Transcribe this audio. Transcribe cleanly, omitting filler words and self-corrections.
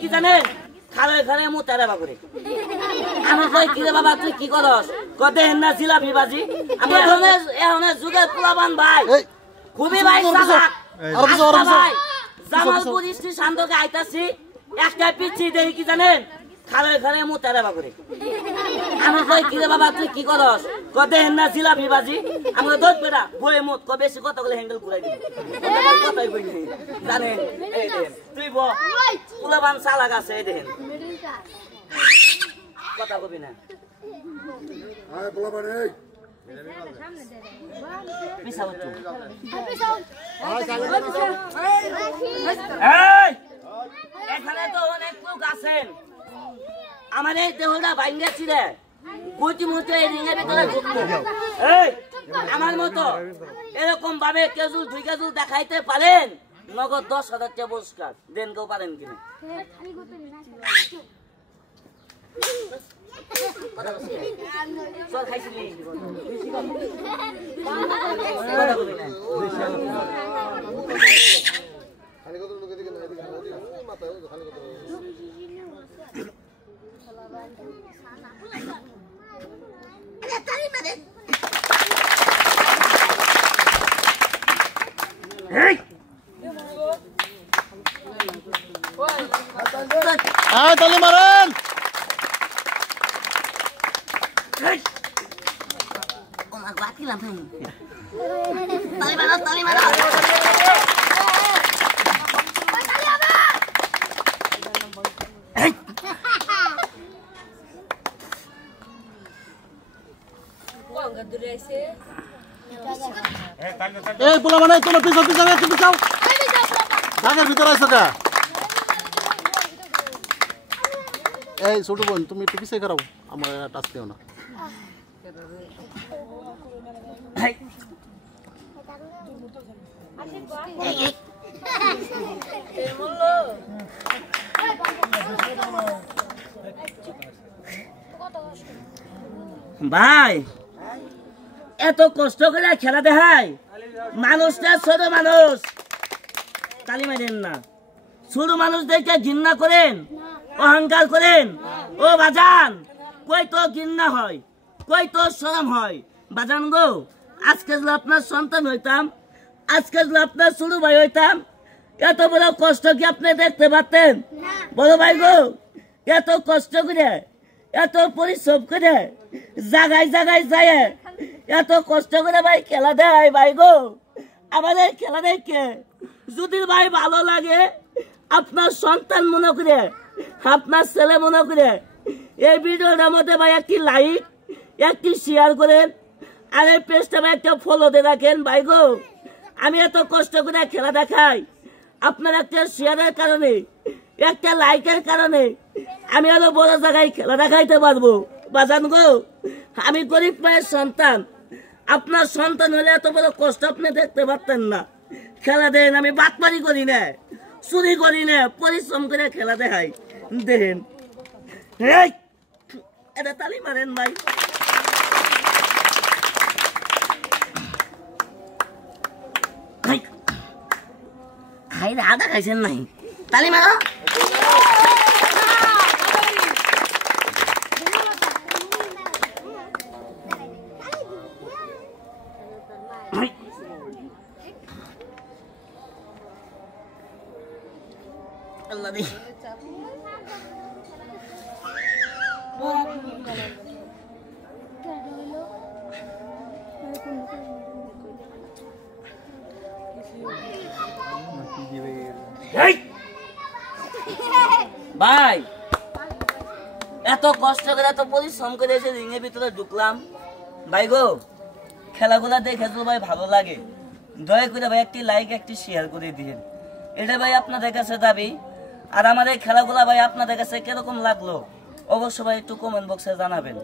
কি জানেন খালে খালে মোতারা বাগুরে আমি কই কি রে বাবা তুই কি করস কতে না জিলাপি বাজি আমি এখন যুগের পোলাবান ভাই খুবই ভাই চালাক ভাই জামালপুর স্টেশন থেকে আইতাছি একটা পিচ্ছি দেখি কি জানেন খালে খালে মোতারা বাগুরে আমি কই কি রে বাবা তুই কি করস কতে না জিলাপি বাজি আমি দোষ বেটা বই মত ক বেশি কথা বলে হ্যান্ডেল ঘুরাই দিই কথাই কই নাই জানেন এই দেন তুই বল পোলাবান চালাক আছে এই দেন কথা কবি না আয় পোলাবান এই পিছাও তুই এই এখানে তো অনেক লোক আছেন আমার এই দেহটা ভাঙ্গেছি রে গুটি মুটি এই রিঙের ভিতরে ঢুকতো এই আমার মতো এরকম ভাবে কেজুল দুই কেজুল দেখাইতে পারেন নগদ 10,000 টাকা পুরস্কার দেন কেউ পারেন কিনা চল খাইছিলি খালি কত লোকে দিকে না এদিকে মাথা খালি কত তালি মারেন এই বলা মানে তোমার পিছন পিছন একটু পিছাও ঢাকার ভিতরে আছো কা এই ছোট বোন তুমি একটু পিছিয়ে খারাও আমার টাচ দিও না ভাই এত কষ্ট করে খেলা দেখায় মানুষটা ছোট মানুষ তালি মারেন না ছোট মানুষ দেখে ঘৃণা করেন অহংকার করেন ও বাজান কই তো ঘৃণা হয় কই তো শরম হয় বাজান গো আজকে যদি আপনার সন্তান হইতাম আজকে যদি আপনার ছোট ভাই হইতাম এত বড় কষ্ট কি আপনি দেখতে পারতেন বড় ভাই গো এত কষ্ট করে এত পরিশ্রম করে জায়গায় জায়গায় যায় এত কষ্ট করে ভাই খেলা দেয় ভাই গো আমাদের খেলা দেখে যদি ভাই ভালো লাগে আপনার সন্তান মনে করে আপনার ছেলে মনে করে এই ভিডিওটার মধ্যে ভাই একটি লাইক একটি শেয়ার করেন আর এই পেজটা ভাই একটা ফলো দিয়ে রাখেন ভাই গো আমি এত কষ্ট করে খেলা দেখাই আপনার একটা শেয়ারের কারণে একটা লাইকের কারণে আমি আরো বড় জায়গায় খেলা দেখাইতে পারবো বাজান গো আমি গরিব মায়ের সন্তান আপনার সন্তান হলে এত বড় কষ্ট আপনি দেখতে পারতেন না খেলা দেন আমি বাটপারি করি না চুরি করি না পরিশ্রম করে খেলা দেখাই দেন এটা তালি মারেন ভাই খাই আদা খাইছেন নাই তালি মারো আল্লাহ দি ভাই এত কষ্ট করে এত পরিশ্রম করে এসে রিংয়ের ভিতরে ঢুকলাম ভাই গো খেলাগুলা দেখে তো ভাই ভালো লাগে দয়া করে ভাই একটি লাইক একটি শেয়ার করে দিবেন এটা ভাই আপনাদের কাছে দাবি আর আমাদের খেলাগুলা ভাই আপনাদের কাছে কিরকম লাগলো অবশ্যই ভাই একটু কমেন্ট বক্সে জানাবেন।